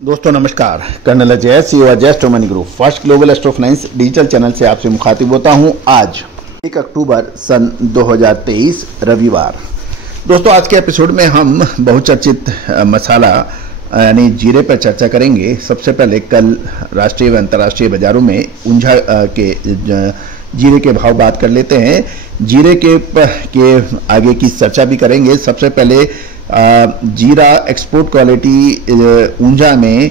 दोस्तों नमस्कार। Colonel Ajay, CEO Ajay Astro Money Group First Global Astro Finance Digital Channel से आपसे मुखातिब होता हूं। आज 1 अक्टूबर सन 2023 रविवार। दोस्तों आज के एपिसोड में हम बहुचर्चित मसाला यानी जीरे पर चर्चा करेंगे। सबसे पहले कल राष्ट्रीय व अंतर्राष्ट्रीय बाजारों में ऊंझा के जीरे के भाव बात कर लेते हैं। जीरे के आगे की चर्चा भी करेंगे। सबसे पहले जीरा एक्सपोर्ट क्वालिटी ऊंझा में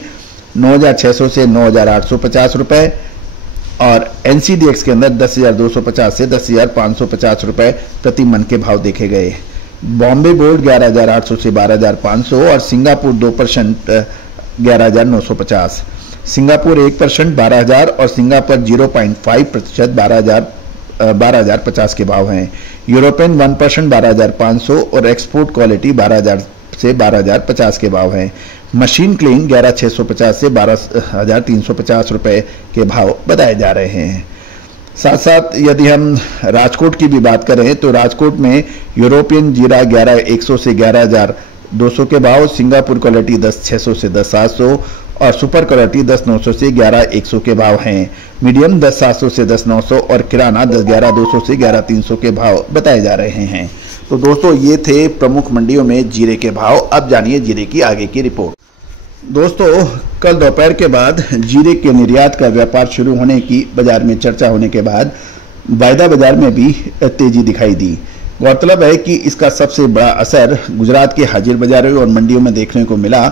9,600 से 9,850 रुपये और NCDX के अंदर 10,250 से 10,550 रुपये प्रति मन के भाव देखे गए। बॉम्बे बोर्ड 11,800 से 12,500 और सिंगापुर 2% 11,950, सिंगापुर 1% 12,000 और सिंगापुर 0.5% 12,050 के भाव हैं। यूरोपियन 1% 12,500 और एक्सपोर्ट क्वालिटी 12,000 से 12,050 के भाव हैं। मशीन क्लीन 11,650 से 12,350 रुपये के भाव बताए जा रहे हैं। साथ साथ यदि हम राजकोट की भी बात करें तो राजकोट में यूरोपियन जीरा 11,100 से 11,200 के भाव, सिंगापुर क्वालिटी 10,600 से 10,700 और सुपर क्वालिटी 10,900 से 11,100 के भाव हैं। मीडियम 10,700 से 10,900 और किराना 11,200 से 11,300 के भाव बताए जा रहे हैं। तो दोस्तों ये थे प्रमुख मंडियों में जीरे के भाव। अब जानिए जीरे की आगे की रिपोर्ट। दोस्तों कल दोपहर के बाद जीरे के निर्यात का व्यापार शुरू होने की बाजार में चर्चा होने के बाद वायदा बाजार में भी तेजी दिखाई दी। गौरतलब है कि इसका सबसे बड़ा असर गुजरात के हाजिर बाजारों और मंडियों में देखने को मिला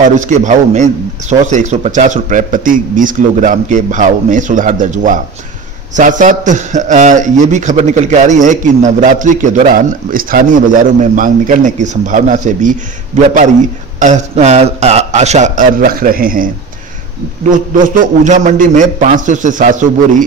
और उसके भाव में 100 से 150 रुपये प्रति 20 किलोग्राम के भाव में सुधार दर्ज हुआ। साथ साथ ये भी खबर निकल के आ रही है कि नवरात्रि के दौरान स्थानीय बाजारों में मांग निकलने की संभावना से भी व्यापारी आशा रख रहे हैं। दोस्तों ऊंझा मंडी में 500 से 700 बोरी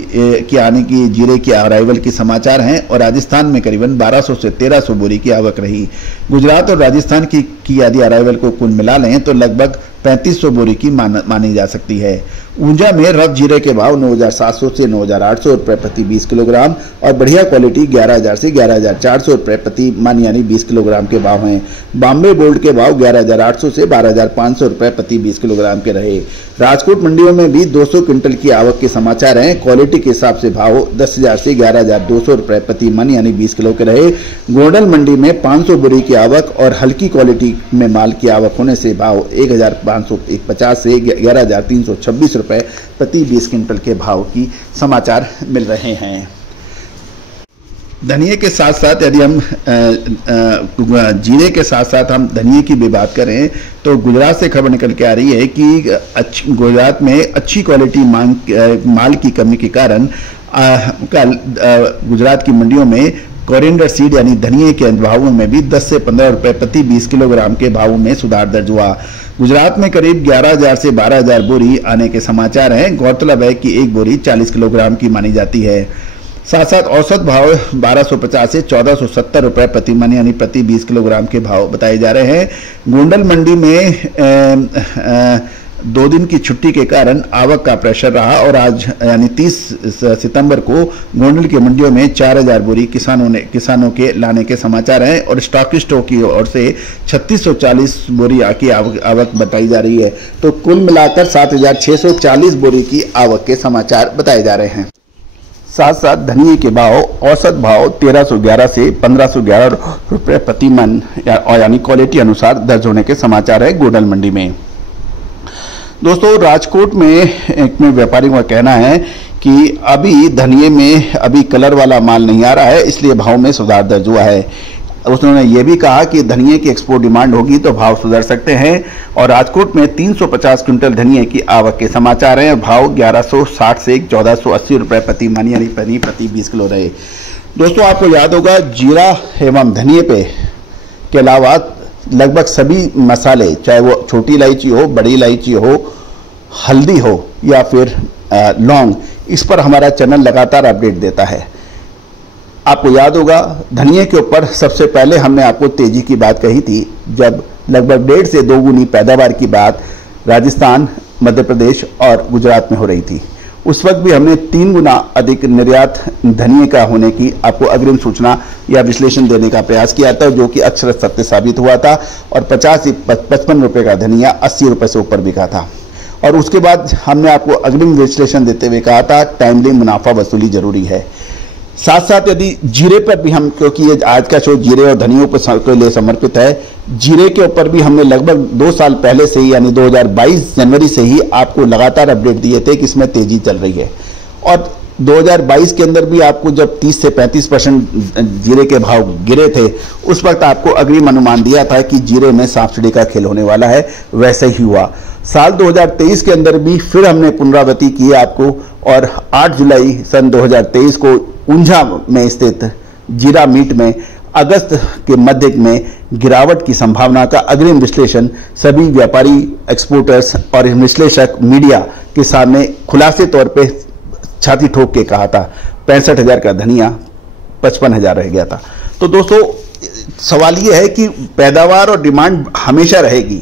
की आने की जीरे की अराइवल की समाचार हैं और राजस्थान में करीबन 1200 से 1300 बोरी की आवक रही। गुजरात और राजस्थान की यदि अराइवल को कुल मिला लें तो लगभग 3500 बोरी की मानी जा सकती है। ऊंझा में रफ जीरे के भाव 9,700 से 9,800 रुपये प्रति 20 किलोग्राम और बढ़िया क्वालिटी 11,000 से 11,400 रुपये प्रति मन यानी 20 किलोग्राम के भाव हैं। बॉम्बे बोल्ड के भाव 11,800 से 12,500 रुपये प्रति 20 किलोग्राम के रहे। राजकोट मंडियों में भी 200 क्विंटल की आवक के समाचार हैं। क्वालिटी के हिसाब से भाव 10,000 से 11,200 रुपये प्रति मन यानी 20 किलो के रहे। गोंडल मंडी में 500 बोरी की आवक और हल्की क्वालिटी में माल की आवक होने से भाव 1,550 से 11,326 रुपये प्रति 20 क्विंटल के भाव की समाचार मिल रहे हैं। धनिये के साथ साथ यदि हम जीरे के साथ साथ हम धनिये की भी बात करें तो गुजरात से खबर निकल के आ रही है कि गुजरात में अच्छी क्वालिटी माल की कमी के कारण कल गुजरात की मंडियों में कोरिएंडर सीड यानी धनिये के भावों में भी 10 से 15 रुपये प्रति 20 किलोग्राम के भावों में सुधार दर्ज हुआ। गुजरात में करीब 11,000 से 12,000 बोरी आने के समाचार हैं। गौरतलब है कि एक बोरी 40 किलोग्राम की मानी जाती है। साथ साथ औसत भाव 1,250 से 1,470 रुपये प्रति मन यानी प्रति 20 किलोग्राम के भाव बताए जा रहे हैं। गोंडल मंडी में 2 दिन की छुट्टी के कारण आवक का प्रेशर रहा और आज यानी 30 सितंबर को गोंडल की मंडियों में 4,000 बोरी किसानों के लाने के समाचार हैं और स्टॉकिस्टों की ओर से 3,640 बोरी की आवक बताई जा रही है। तो कुल मिलाकर 7,640 बोरी की आवक के समाचार बताए जा रहे हैं। साथ साथ धनिये के भाव औसत भाव 1,311 से 1,511 रुपये प्रति मन यानी क्वालिटी अनुसार दर्ज होने के समाचार है गोंडल मंडी में। दोस्तों राजकोट में व्यापारियों का कहना है कि अभी धनिये में अभी कलर वाला माल नहीं आ रहा है, इसलिए भाव में सुधार दर्ज हुआ है। उन्होंने ये भी कहा कि धनिये की एक्सपोर्ट डिमांड होगी तो भाव सुधर सकते हैं और राजकोट में 350 क्विंटल धनिये की आवक के समाचार हैं। भाव 1,160 से 1,480 रुपये प्रति मन यानी प्रति 20 किलो रहे। दोस्तों आपको याद होगा जीरा एवं धनिये के अलावा लगभग सभी मसाले, चाहे वो छोटी इलायची हो, बड़ी इलायची हो, हल्दी हो या फिर लौंग, इस पर हमारा चैनल लगातार अपडेट देता है। आपको याद होगा धनिये के ऊपर सबसे पहले हमने आपको तेजी की बात कही थी जब लगभग 1.5 से 2 गुनी पैदावार की बात राजस्थान, मध्य प्रदेश और गुजरात में हो रही थी। उस वक्त भी हमने 3 गुना अधिक निर्यात धनिये का होने की आपको अग्रिम सूचना या विश्लेषण देने का प्रयास किया था, जो कि अक्षर सत्य साबित हुआ था और 55 रुपए का धनिया 80 रुपए से ऊपर बिका था। और उसके बाद हमने आपको अग्रिम विश्लेषण देते हुए कहा था टाइमली मुनाफा वसूली जरूरी है। साथ साथ यदि जीरे पर भी हम, क्योंकि ये आज का शो जीरे और धनियों पर के लिए समर्पित है, जीरे के ऊपर भी हमने लगभग 2 साल पहले से ही यानी 2022 जनवरी से ही आपको लगातार अपडेट दिए थे कि इसमें तेजी चल रही है। और 2022 के अंदर भी आपको जब 30 से 35% जीरे के भाव गिरे थे, उस वक्त आपको अग्रिम अनुमान दिया था कि जीरे में सांप सीढ़ी का खेल होने वाला है, वैसे ही हुआ। साल 2023 के अंदर भी फिर हमने पुनरावृत्ति की आपको, और 8 जुलाई सन 2023 को ऊंझा में स्थित जीरा मीट में अगस्त के मध्य में गिरावट की संभावना का अग्रिम विश्लेषण सभी व्यापारी, एक्सपोर्टर्स और विश्लेषक मीडिया के सामने खुलासे तौर पे छाती ठोक के कहा था। 65,000 का धनिया 55,000 रह गया था। तो दोस्तों, सवाल यह है कि पैदावार और डिमांड हमेशा रहेगी,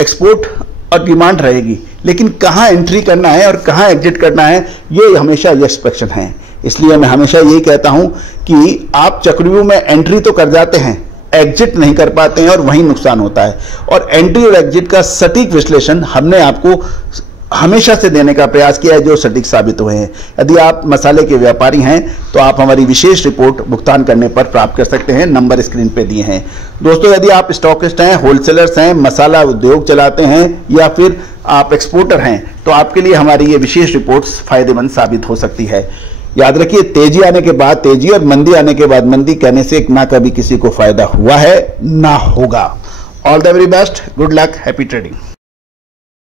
एक्सपोर्ट और डिमांड रहेगी, लेकिन कहां एंट्री करना है और कहां एग्जिट करना है, ये हमेशा यस क्वेश्चन है। इसलिए मैं हमेशा यही कहता हूं कि आप चक्रव्यूह में एंट्री तो कर जाते हैं, एग्जिट नहीं कर पाते हैं और वहीं नुकसान होता है। और एंट्री और एग्जिट का सटीक विश्लेषण हमने आपको हमेशा से देने का प्रयास किया है, जो सटीक साबित हुए हैं। यदि आप मसाले के व्यापारी हैं तो आप हमारी विशेष रिपोर्ट भुगतान करने पर प्राप्त कर सकते हैं, नंबर स्क्रीन पे दिए हैं। दोस्तों, यदि आप स्टॉकिस्ट हैं, होलसेलर्स हैं, मसाला उद्योग चलाते हैं या फिर आप एक्सपोर्टर हैं, तो आपके लिए हमारी ये विशेष रिपोर्ट्स फायदेमंद साबित हो सकती है। याद रखिए, तेजी आने के बाद तेजी और मंदी आने के बाद मंदी कहने से ना कभी किसी को फायदा हुआ है ना होगा। All the very best, good luck, happy trading.